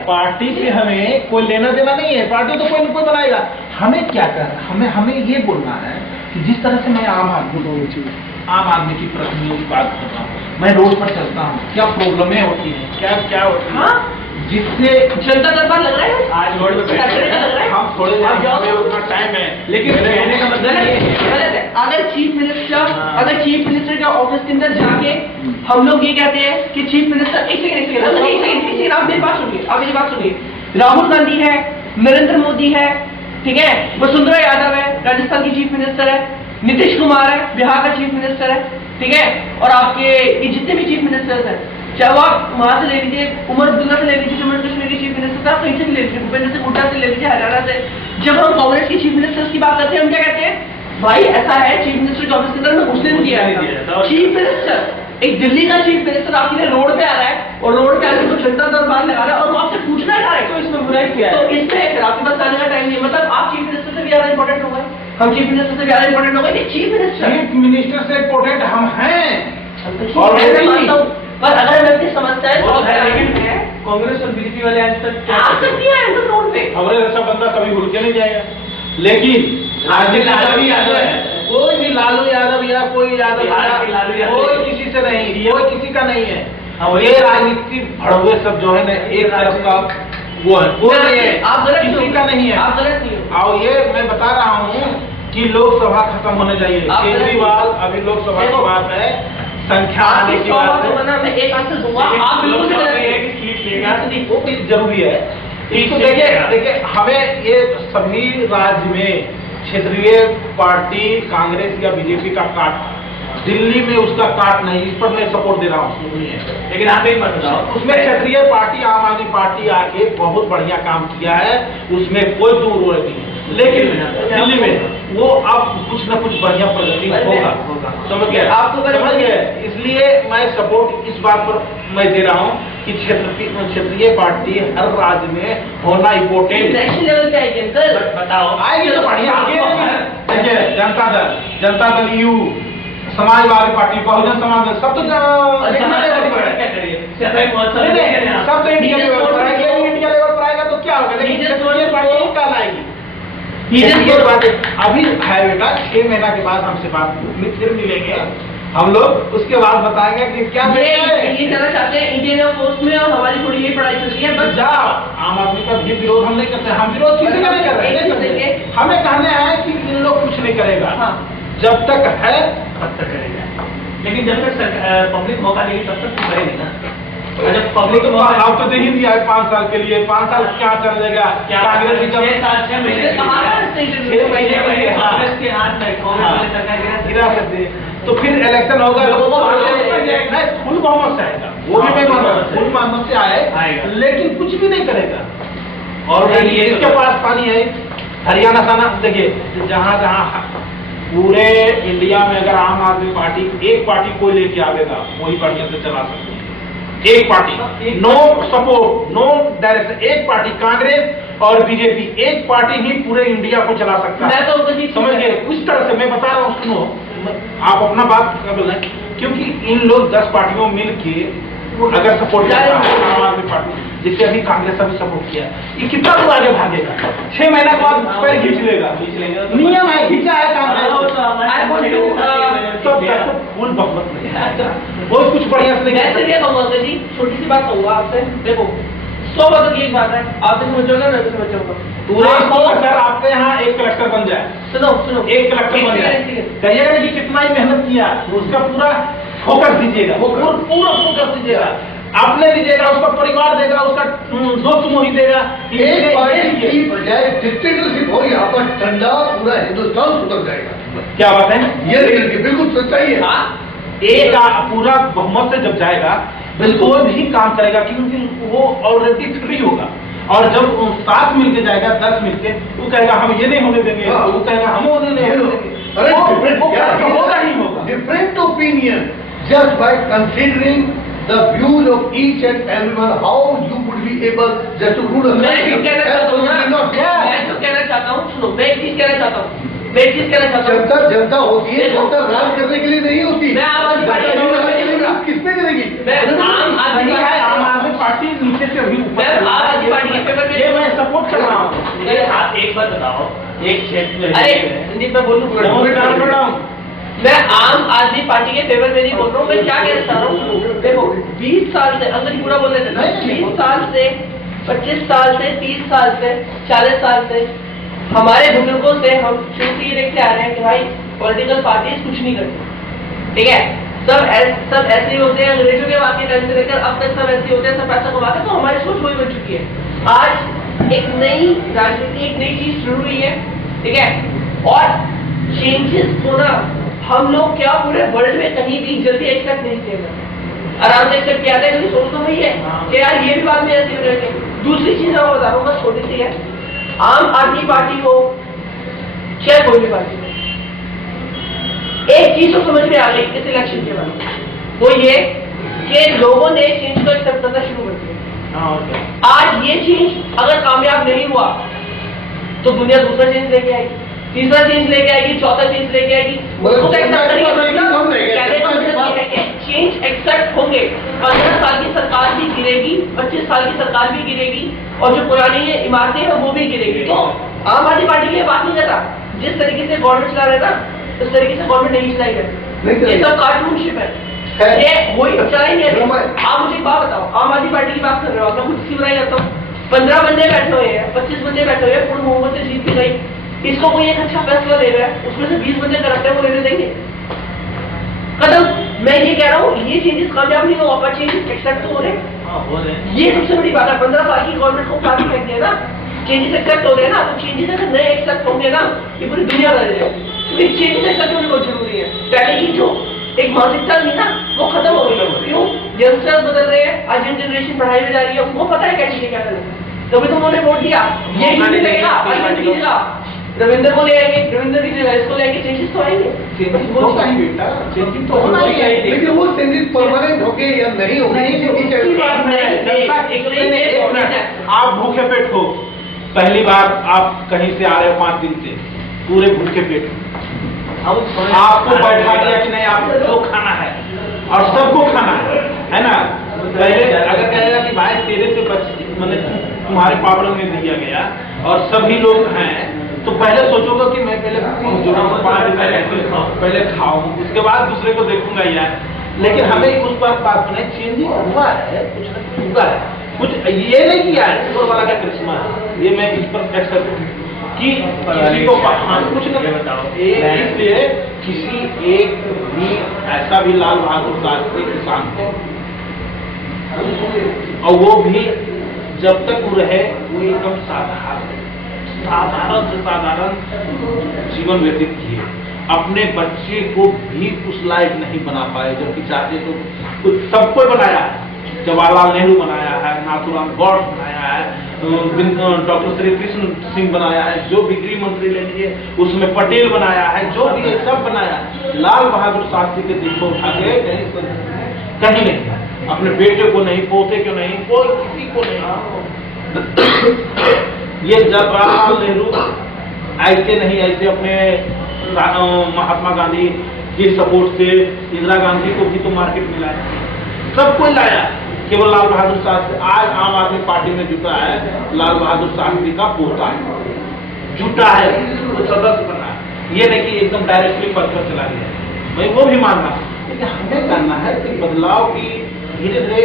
Party से हमें कोई लेना देना नहीं है, पार्टी तो कोई न कोई बनाएगा। हमें क्या करना, हमें ये बोलना है कि जिस तरह से मैं आम आदमी की प्रतिनिधि की बात कर रहा हूँ, मैं रोड पर चलता हूँ, क्या प्रॉब्लमें होती हैं, क्या होती है, जिससे जनता दरबार लग रहा है आज रोड पे हम थोड़े उतना टाइम है, लेकिन कहने का मतलब ये है अगर चीफ मिनिस्टर के ऑफिस के अंदर जाके हम लोग ये कहते हैं कि चीफ मिनिस्टर एक सेकंड आप मेरी बात सुनिए, राहुल गांधी है, नरेंद्र मोदी है, ठीक है, वसुंधरा यादव है, राजस्थान की चीफ मिनिस्टर है, नीतीश कुमार है, बिहार का चीफ मिनिस्टर है, ठीक है, और आपके ये जितने भी चीफ मिनिस्टर्स हैं, चाहे वो आप वहां से ले लीजिए, उमर अब्दुल्ला से ले लीजिए, जम्मू कश्मीर के चीफ मिनिस्टर था, कहीं से भी ले लीजिए, भूपेंद्र सिंह हुड्डा से ले लीजिए, हरियाणा से। जब हम कांग्रेस के चीफ मिनिस्टर्स की बात करते हैं, हम क्या कहते हैं, भाई ऐसा है चीफ मिनिस्टर के ऑफिस के अंदर में घुसने नहीं दिया है। चीफ मिनिस्टर, एक दिल्ली का चीफ मिनिस्टर आपके लिए रोड पे आ रहा है और रोड पे आके तो जनता दरबार लगा रहा है और वो आपसे पूछना चाह रहा है, तो इसमें बुराई क्या है? तो इसमें आपके पास आने का टाइम नहीं, मतलब आप चीफ मिनिस्टर से भी ज्यादा इंपॉर्टेंट हो गए, हम चीफ मिनिस्टर से ज्यादा इंपॉर्टेंट हो गए। चीफ मिनिस्टर से इम्पोर्टेंट हम हैं, और मैं मानता हूँ, पर अगर मैं अपनी समझता है लेकिन कांग्रेस और बीजेपी वाले आज तक नहीं आए रोड पे। हमारे जैसा बंदा कभी भूल के नहीं जाएगा, लेकिन लालू यादव है, कोई भी लालू यादव या कोई यादव, कोई किसी से नहीं, कोई किसी का नहीं है। ये राजनीति भड़वे सब जो है ना, एक तरफ का वो है, वो नहीं है, आप गलत किसी का नहीं है, आप गलत नहीं हो। और ये मैं बता रहा हूँ कि लोकसभा खत्म होने चाहिए, केजरीवाल अभी लोकसभा की बात है, संख्या आने की बात है, मैं एक आंसर दूंगा, आप बिल्कुल वो भी जरूरी है। इसको देखिए हमें ये सभी राज्य में क्षेत्रीय पार्टी कांग्रेस या बीजेपी का काट, दिल्ली में उसका काट नहीं, इस पर मैं सपोर्ट दे रहा हूँ, लेकिन आप एक बात बताओ, उसमें क्षेत्रीय पार्टी आम आदमी पार्टी आके बहुत बढ़िया काम किया है, उसमें कोई दूर वो नहीं, लेकिन दिल्ली में वो अब कुछ न कुछ बढ़िया प्रगति होगा, समझ गए आपको, समझ गए। इसलिए मैं सपोर्ट इस बात पर मैं दे रहा हूँ कि क्षेत्रीय पार्टी हर राज्य में होना इम्पोर्टेंट। नेशनल लेवल पे आएगी अंकल, बताओ आएगी तो बढ़िया। देखिए जनता दल यू, समाजवादी पार्टी, बहुजन समाज दल, सब तो सब तो इंडिया लेवल पर आएगा, इंडिया लेवल पर आएगा तो क्या होगा, लेकिन क्षेत्रीय पार्टी कल आएगी। अभी है बेटा, 6 महीना के बाद हमसे बात फिर मिलेंगे हम लोग, उसके बाद बताएंगे कि क्या ये जाना चाहते हैं इंडियन एयरफोर्स में, और हमारी थोड़ी यही पढ़ाई चल रही है, बस जाओ। आम आदमी का भी विरोध हम नहीं करते, हम विरोध किसी का नहीं कर रहे, हमें कहने हैं कि इन लोग कुछ नहीं करेगा, जब तक है तब तक करेगा, लेकिन जब तक पब्लिक मौका देगी तब तक तो करेगी ना। जब पब्लिक को आप तो दे ही दिया है 5 साल के लिए, 5 साल क्या चल जाएगा, कांग्रेस की 6 महीने कांग्रेस के हाथ में गिरा सकते, तो फिर इलेक्शन होगा, फुल बहुमत से आएगा, वो भी मैं मान रहा हूँ, फुल बहुमत से आएगा, लेकिन कुछ भी नहीं करेगा। और इसके पास पानी है, हरियाणा साना, देखिए जहाँ पूरे इंडिया में अगर आम आदमी पार्टी एक पार्टी कोई लेके आवेगा, वही बढ़िया से चला सकते हैं, एक party, no support, no direction, एक पार्टी कांग्रेस और बीजेपी, एक पार्टी ही पूरे इंडिया को चला सकता है, समझ गए। उस तरह से मैं बता रहा हूँ, सुनो, आप अपना बात कर रहे हैं, क्योंकि इन लोग 10 पार्टियों मिल के अगर सपोर्ट आम आदमी पार्टी, जिससे अभी कांग्रेस अभी सपोर्ट किया, ये कितना दूर आगे भागेगा, 6 महीना के बाद पैर खींच लेगा, नियम है, खींचा है कांग्रेस, फुल बहुमत नहीं, बहुत कुछ बढ़िया से जी। छोटी सी बात कहूँगा आपसे, देखो 100 बातों की एक बात है, आप भी समझोगे, मैं भी समझूंगा, अगर आपके यहाँ एक कलेक्टर बन जाए, सुनो एक कलेक्टर बन जाए, कहिएगा कि कितना ही मेहनत किया, उसका पूरा फोकस दीजिएगा, पूरा फोकस दीजिएगा, आपने दीजिएगा, उसका परिवार देगा, उसका दोस्त मोही देगा, एक पार्टी की बजाय डिक्टेटरशिप हो, यहाँ पर ठंडा पूरा हिंदुस्तान सुधर जाएगा। क्या बात है, ये बिल्कुल सच्चाई है। एक पूरा बहुमत से जब जाएगा, कोई भी काम करेगा, क्योंकि वो ऑलरेडी फ्री होगा, और जब 7 मिलके जाएगा, 10 मिलके, वो कहेगा हम ये नहीं होने देंगे, वो कहेगा हम होने नहीं होने देंगे, होगा ही होगा। Different opinion, just by considering the views of each and everyone, how you would be able just to rule a मैं जो कहना चाहता हूँ, सुनो, मैं एक चीज कहना चाहता हूँ, जनता होती है, जनता राज करने के लिए नहीं होती, मैं आम आदमी पार्टी किसने करेगी, आम आदमी पार्टी नीचे से आप एक बात बताओ, एक क्षेत्र, अरे संदीप मैं बोलूँ, मैं आम आदमी पार्टी के फेवर में नहीं बोल रहा हूँ, मैं क्या कहना चाह रहा हूँ, देखो 20 साल से, अंदर पूरा बोलने देना, 20 साल से, 25 साल से, 30 साल से, 40 साल से हमारे बुजुर्गों से हम शुरू से ये देखते आ रहे हैं कि भाई पॉलिटिकल पार्टीज कुछ नहीं करती, ठीक है, सब ऐसे ही होते हैं, अंग्रेजों के बाद के टाइम से लेकर अब तक सब ऐसे होते हैं, सब पैसा कमाते हैं, तो हमारी सोच वही बन चुकी है। आज एक नई राजनीति, एक नई चीज शुरू हुई है, ठीक है, और चेंजेस होना हम लोग क्या पूरे वर्ल्ड में कहीं भी जल्दी एक्सेप्ट नहीं किया, आराम से एक्सेप्ट किया था, क्योंकि सोच तो वही है कि यार ये भी बाद में ऐसी हो जाएगी। दूसरी चीज मैं बता रहा हूँ, बस छोटी सी है, आम आदमी पार्टी हो चाहे कोई भी पार्टी हो, एक चीज तो समझ में आ गई इस इलेक्शन के बाद, वो ये कि लोगों ने चेंज को एक्सेप्ट करना शुरू कर दिया। आज ये चेंज अगर कामयाब नहीं हुआ तो दुनिया दूसरा चेंज लेके आएगी, तीसरा चेंज लेके आएगी, चौथा चेंज लेके आएगी, उसको एक्सेप्ट करेंगे, चेंज एक्सेप्ट होंगे। 15 साल की सरकार भी गिरेगी, 25 साल की सरकार भी गिरेगी, और जो पुरानी इमारतें हैं वो भी गिरेगी। तो आम आदमी पार्टी के लिए बात नहीं करता, जिस तरीके से गवर्नमेंट चला रहे ना उस तरीके से गवर्नमेंट नहीं चलाई गई, ये सब कार्टूनशिप है, ये वही चलाएंगे। आप मुझे एक बात बताओ, आम आदमी पार्टी की बात कर रहे हो, मैं खुद इसकी बुराई करता हूँ, 15 बंदे बैठे हुए हैं, 25 बंदे बैठे हुए हैं, पूर्ण बहुमत से जीत के गई, इसको कोई एक अच्छा फैसला ले रहा है, उसमें से 20 बंदे करते हैं, वो लेने देंगे कदम। मैं ये कह रहा हूँ ये चेंजेस कामयाब नहीं हो पर चेंजेस एक्सेप्ट तो हो रहे, ये सबसे बड़ी बात है। 15 साल की गवर्नमेंट को काफी फेंक दिया ना, चेंजेस एक्सेप्ट हो रहे हैं ना, तो चेंजेस अगर नए एक्सेप्ट होंगे ना ये पूरी दुनिया बदल जाएगी, क्योंकि चेंजेस एक्सेप्ट होने बहुत जरूरी है। पहले की जो एक मानसिकता थी ना वो खत्म हो गई है, क्यों? यंगस्टर्स बदल रहे हैं, आज यंग जनरेशन पढ़ाई में जा रही है, उनको पता है क्या चीजें क्या करना है, तभी तो उन्होंने वोट दिया। ये लगेगा रविंद्र को ले आएंगे, रविंद्र की जगह इसको लेके चेंजेस तो आएंगे, लेकिन वो चेंजेस परमानेंट होंगे या नहीं होंगे, आप भूखे पेट हो, पहली बार आप कहीं से आ रहे हो 5 दिन से, पूरे भूखे पेट आपको बैठा दिया कि नहीं आपको खाना है और सबको खाना है ना। पहले अगर कहेगा कि भाई तेरे से मतलब तुम्हारे पावर में दिया गया और सभी लोग हैं, तो पहले सोचोगे कि मैं पहले 5 दिन पहले खाऊं, उसके बाद दूसरे को देखूंगा यार। लेकिन हमें उस बात में चेंजिंग हुआ है, कुछ न कुछ हुआ है, कुछ ये नहीं किया है ऊपर वाला का करिश्मा, ये मैं इस पर एक्सेप्ट कि किसी को कुछ नहीं बताओ। इसलिए किसी एक भी ऐसा भी लाल बहादुर शास्त्री किसान थे, और वो भी जब तक वो रहे वो एकदम साधारण से साधारण जीवन व्यतीत किए, अपने बच्चे को भी उस लायक नहीं बना पाए, जबकि चाहते तो सबको बनाया है। जवाहरलाल नेहरू बनाया है, नाथूराम गौड़ बनाया है, डॉक्टर श्री कृष्ण सिंह बनाया है, जो भी गृह मंत्री ले लीजिए उसमें पटेल बनाया है, जो भी सब बनाया। लाल बहादुर शास्त्री के दिल को उठा के कहीं नहीं, अपने बेटे को नहीं, पोते को नहीं, कोई किसी को नहीं। ये जवाहरलाल नेहरू ऐसे नहीं, ऐसे अपने महात्मा गांधी के सपोर्ट से इंदिरा गांधी को भी तो मार्केट में लाया, सबको लाया, केवल लाल बहादुर शास्त्री आज आम आदमी पार्टी में जुटा है। लाल बहादुर शास्त्री का पोता है, जुटा है, वो सदस्य बना है, ये नहीं कि एकदम डायरेक्टली पद पर चला गया, भाई वो भी मानना। लेकिन हमें करना है कि बदलाव की धीरे धीरे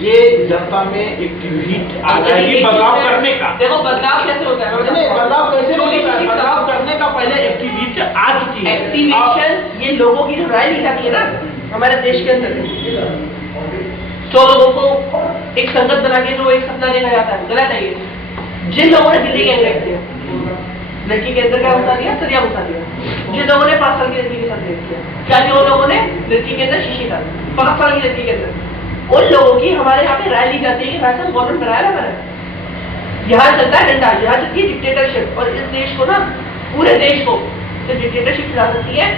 ये जनता में एक्टिविटी आ जाएगी बदलाव करने का। देखो बदलाव कैसे होता है, बदलाव कैसे होता है? बदलाव करने का पहले एक्टिविटी आ चुकी है। एक्टिवेशन ये लोगों की जो राय ली जाती है ना हमारे देश के अंदर, तो लोगों को एक संगत बना के जो एक सपना देखा जाता है, गलत है ये। जिन लोगों ने दिल्ली गैंग रेप किया, लड़की के अंदर क्या घुसा दिया, सरिया घुसा दिया, जिन लोगों ने 5 साल की लड़की के साथ रेप किया, क्या जो लोगों ने लड़की के अंदर शीशी डाली 5 साल की लड़की के अंदर, उन लोगों की हमारे यहाँ पे राय ली जाती है कि भाई साहब गवर्नमेंट बनाया ना मैंने, यहाँ चलता है डंडा, यहाँ चलती है डिक्टेटरशिप, और इस देश को ना पूरे देश को सिर्फ डिक्टेटरशिप चला सकती है,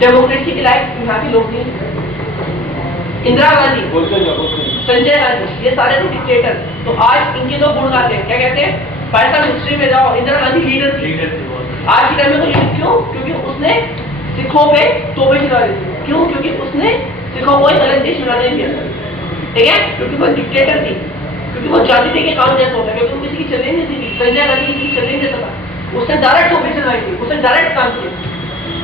डेमोक्रेसी के लायक यहाँ के लोग नहीं। इंदिरा गांधी, संजय गांधी, ये सारे थे डिक्टेटर, तो आज इनके दो गुण गाते हैं, क्या कहते हैं, पैसा हिस्ट्री में जाओ, इंदिरा गांधी लीडर थी। आज के टाइम में तो लीडर क्यों? क्योंकि उसने सिखों पे तोबे चला दी थी, क्यों? क्योंकि उसने सिखों को एक अलग देश बनाने दिया, ठीक है, क्योंकि वो डिक्टेटर थी, क्योंकि वो जानती थी कि काम जैसा होता है, क्योंकि वो किसी की चलने नहीं थी। संजय गांधी की चल नहीं देता था, उसने डायरेक्ट ऑपरेशन चलवाई थी, उसने डायरेक्ट काम किया,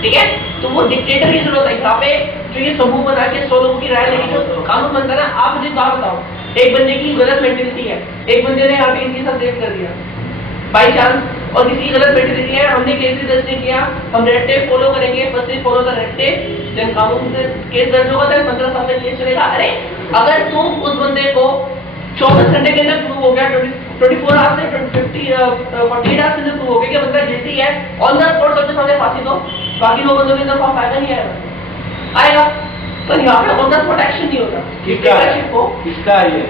ठीक है। तो वो डिक्टेटर की जरूरत है यहाँ पे, जो ये समूह बना के 100 लोगों की राय लेके जो कानून बनता है ना। आप मुझे बात बताओ, एक बंदे की गलत मेंटेलिटी है, एक बंदे ने यहाँ पे इनके साथ रेप कर दिया बाई चांस, और किसी की गलत मेंटेलिटी है, हमने केस दर्ज नहीं किया, हम रेड टेप फॉलो करेंगे, first follow the red tape, then कानून से केस दर्ज होगा, देन 15 साल तक केस चलेगा। अरे अगर तुम उस बंदे को 24 घंटे के अंदर प्रूव हो गया, 24 आवर्स से 48 आवर्स से प्रूव हो गया कि बंदा गिल्टी है, ऑन द स्पॉट सबसे सामने फांसी दो, बाकी 9 बंदों के अंदर फायदा नहीं आएगा। पर यहाँ पे ऑन द स्पॉट एक्शन नहीं होता किसका ये,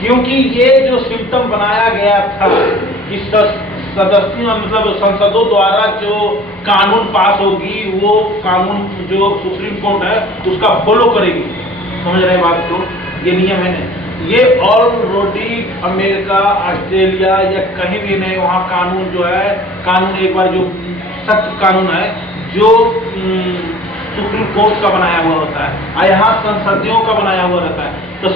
क्योंकि ये जो सिम्टम बनाया गया था कि सदस्यों मतलब संसदों द्वारा जो कानून पास होगी वो कानून जो सुप्रीम कोर्ट है उसका फॉलो करेगी, समझ रहे बात को, ये नियम है ना। ये ऑलरेडी अमेरिका, ऑस्ट्रेलिया या कहीं भी नहीं, वहाँ कानून जो है, कानून एक बार जो सख्त कानून है जो सुप्रीम कोर्ट का बनाया हुआ होता है, और यहाँ संसदियों का बनाया हुआ रहता है। तो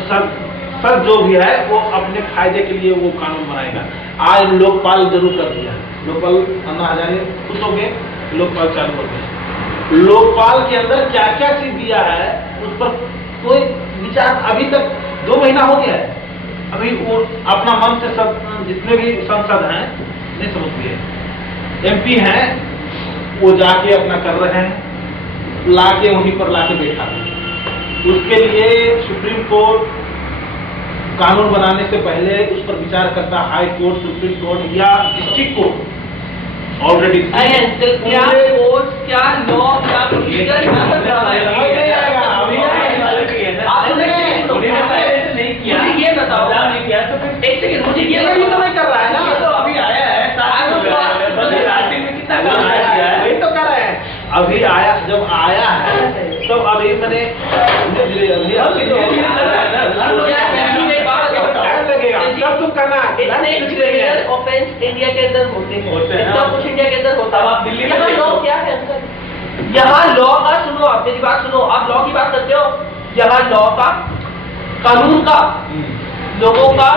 सर जो भी है वो अपने फायदे के लिए वो कानून बनाएगा। आज लोकपाल जरूर कर दिया, लोकपाल अन्ना हजारे खुश हो गए, लोकपाल चालू हो गए। लोकपाल के अंदर क्या क्या चीज दिया है उस पर कोई विचार अभी तक 2 महीना हो गया है, अभी वो अपना मन से सब जितने भी सांसद हैं नहीं समझ गए, MP हैं वो जाके अपना कर रहे हैं, लाके वहीं पर लाके बैठा। उसके लिए सुप्रीम कोर्ट कानून बनाने से पहले उस पर विचार करता, हाई कोर्ट, सुप्रीम कोर्ट या डिस्ट्रिक्ट कोर्ट ऑलरेडी। क्या कोर्ट, क्या लॉ, क्या प्रोसीजर ये बताओ, एक सेकंड मुझे ये तो नहीं कर रहा है ना, तो अभी आया है वही तो कर रहे हैं, अभी आया, जब आया है तो अभी मैंने जब तुम करना ऑफेंस इंडिया के अंदर होते हैं, इतना कुछ इंडिया के अंदर होता है। दिल्ली में लॉ क्या है अंदर, यहाँ लॉ का सुनो, आप मेरी बात सुनो, आप लॉ की बात करते हो, यहाँ लॉ का, कानून का, लोगों का,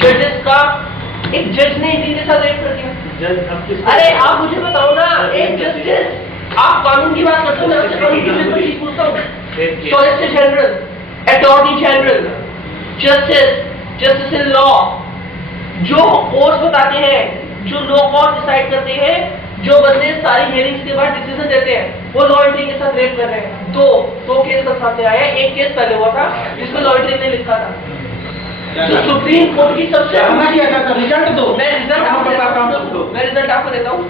जजेस का, एक जज ने इसी के साथ रेप कर दिया। अरे आप मुझे बताओ ना, एक जस्टिस, आप कानून की बात करते हो, मैं आपसे कानून की चीज पूछता हूँ, solicitor general, attorney general, justice, justice in law, जो कोर्ट बताते हैं, जो लॉ कोर्ट डिसाइड करते हैं, जो बंदे सारी हियरिंग्स के बाद डिसीजन देते हैं, वो लॉ एंट्री के साथ रेप कर रहे हैं। दो केस का सामने आया है, एक केस पहले हुआ था जिसमें लॉ एंट्री ने लिखा था, तो सुप्रीम कोर्ट की सबसे रिजल्ट दो, मैं रिजल्ट आपको देता हूँ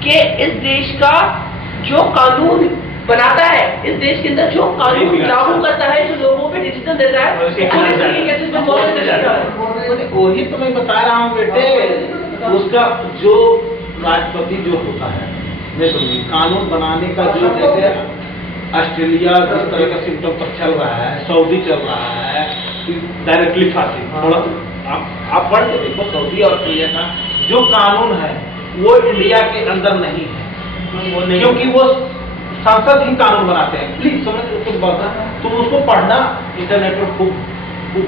कि इस देश का जो कानून बनाता है, इस देश के अंदर जो कानून लागू करता है, जो लोगों पे डिसीजन देता है, वही तो मैं बता रहा हूँ बेटे, उसका जो राष्ट्रपति जो होता है, मैं समझी कानून बनाने का जो, जैसे ऑस्ट्रेलिया जिस तरह का सिम्टम पर चल रहा है, सऊदी चल रहा है, डायरेक्टली फांसी, थोड़ा आप पढ़ के देखो, सऊदी और ऑस्ट्रेलिया का जो कानून है वो इंडिया के अंदर नहीं है, क्योंकि वो सांसद ही कानून बनाते हैं। प्लीज समझ तुम उसको पढ़ना, इंटरनेट पर खूब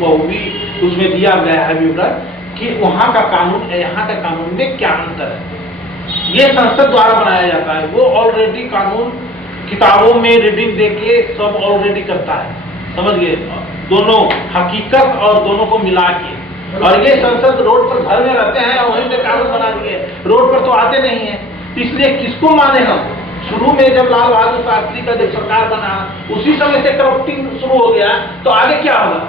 बहुवी उसमें दिया गया है विवरण कि वहाँ का कानून यहाँ का कानून में क्या अंतर है। ये संसद द्वारा बनाया जाता है, वो ऑलरेडी कानून किताबों में रीडिंग देके सब ऑलरेडी करता है, समझ गए, दोनों हकीकत और दोनों को मिला के। और ये संसद रोड पर घर में रहते हैं, वहीं से कानून बना दिए, रोड पर तो आते नहीं है, इसलिए किसको माने हम। शुरू में जब लाल बहादुर शास्त्री का जब सरकार बना, उसी समय से करप्टिंग शुरू हो गया, तो आगे क्या होगा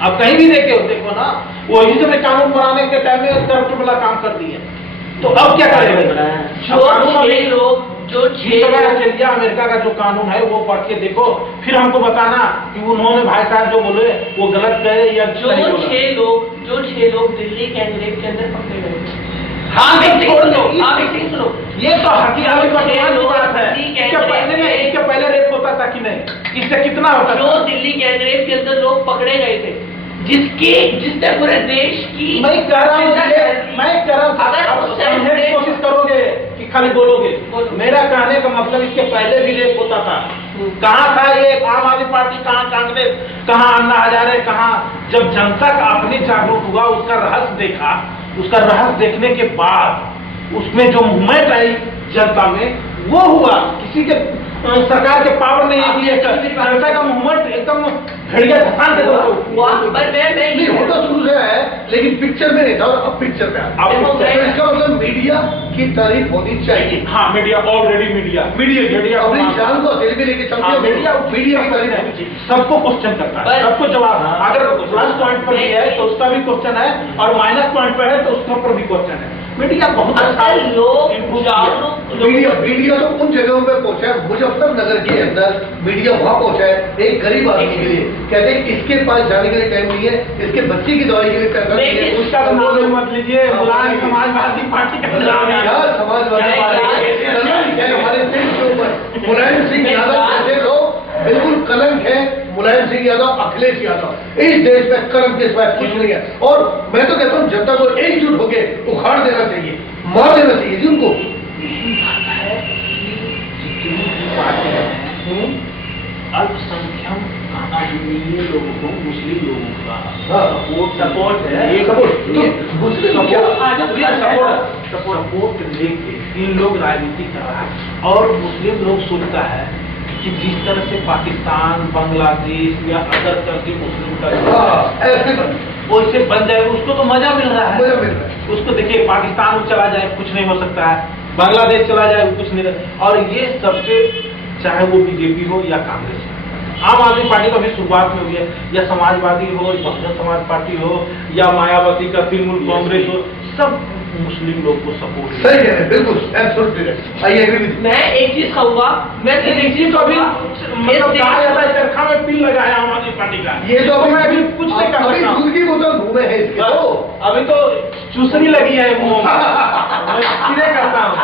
आप कहीं भी देखो ना, वही समय कानून बनाने के टाइम में करप्ट वाला काम कर दिए, तो अब क्या करेंगे। जो ऑस्ट्रेलिया अमेरिका का जो कानून है वो पढ़ के देखो, फिर हमको बताना कि उन्होंने भाई साहब जो बोले वो गलत कहे या जो 6 लोग दिल्ली कैंडिडेट के अंदर पकड़े गए। हाँ छोड़ दो, आप एक सुनो, ये तो हकीकत की बात है, इसके पहले रेप होता था कि नहीं, इससे कितना होता था। जो दिल्ली कैंडिडेट के अंदर लोग पकड़े गए थे, जिसने पूरे देश की, मैं कह रहा हूँ अगर कोशिश करोगे कि खाली बोलोगे, मेरा कहने का मतलब इसके पहले भी रेप होता था। कहाँ था ये आम आदमी पार्टी, कहाँ कांग्रेस, कहाँ अन्ना हजारे, कहाँ जब जनता का अपनी जागरूक हुआ, उसका रहस्य देखा, उसका रहस्य देखने के बाद उसमें जो मूवमेंट आई जनता में, वो हुआ। किसी के सरकार के पावर नहीं है कि जनता का मूवमेंट एकदम घड़िया धसान के नहीं होता शुरू से है, लेकिन पिक्चर में नहीं था और अब पिक्चर में आ गया। तो इसका मतलब मीडिया की तारीफ होनी चाहिए। हाँ, मीडिया ऑलरेडी मीडिया अपनी जान को हथेली में लेके चलते हो, मीडिया की तारीफ होनी चाहिए। सबको क्वेश्चन करता है, सबको जवाब। अगर प्लस पॉइंट पर भी है तो उसका भी क्वेश्चन है, और माइनस पॉइंट पर है तो उसका पर भी क्वेश्चन है। मीडिया बहुत अच्छा मीडिया तो उन जगहों पे पहुंचा है, मुजफ्फरनगर के अंदर मीडिया वहां पहुंचा है एक गरीब आदमी के लिए। कहते हैं इसके पास जाने के लिए टाइम नहीं है, इसके बच्चे की दवाई के लिए पैसा नहीं है। उसका तो नाम मत लीजिए, मुलायम समाजवादी पार्टी का नाम है। समाजवादी पार्टी है हमारे देश के ऊपर। मुलायम सिंह यादव जैसे लोग बिल्कुल कलंक है। मुलायम सिंह यादव, अखिलेश यादव, इस देश में कलंक के सिवाय कुछ नहीं है। और मैं तो कहता हूँ जनता को एकजुट होकर उखाड़ देना चाहिए, मार देना चाहिए जी उनको। अल्पसंख्यक अमीर लोगों को, मुस्लिम लोगों का सपोर्ट है। सपोर्ट लेके इन लोग राजनीति कर रहा है, और मुस्लिम लोग सोचता है कि जिस तरह से पाकिस्तान, बांग्लादेश या अदर कंट्री मुस्लिम का वैसे बन जाए, उसको तो मजा मिल रहा है। उसको देखिए, पाकिस्तान चला जाए कुछ नहीं हो सकता है, बांग्लादेश चला जाए कुछ नहीं। और ये सबसे, चाहे वो बीजेपी हो या कांग्रेस हो, आम आदमी पार्टी का भी शुरुआत में हुई है, या समाजवादी हो, बहुजन समाज पार्टी हो, या मायावती का तृणमूल कांग्रेस हो, सब मुस्लिम लोग को सपोर्ट। सही है, बिल्कुल आई एग्री विद। मैं एक चीज कहूंगा, मैं एक चीज तो अभी कहा जाता है चरखा में पिन लगाया आम आदमी पार्टी का। ये तो अभी कुछ नहीं कर सकता। दूध की बोतल घूमे है इसके तो अभी तो चूसनी लगी है मुंह में। मैं सीधे करता हूँ।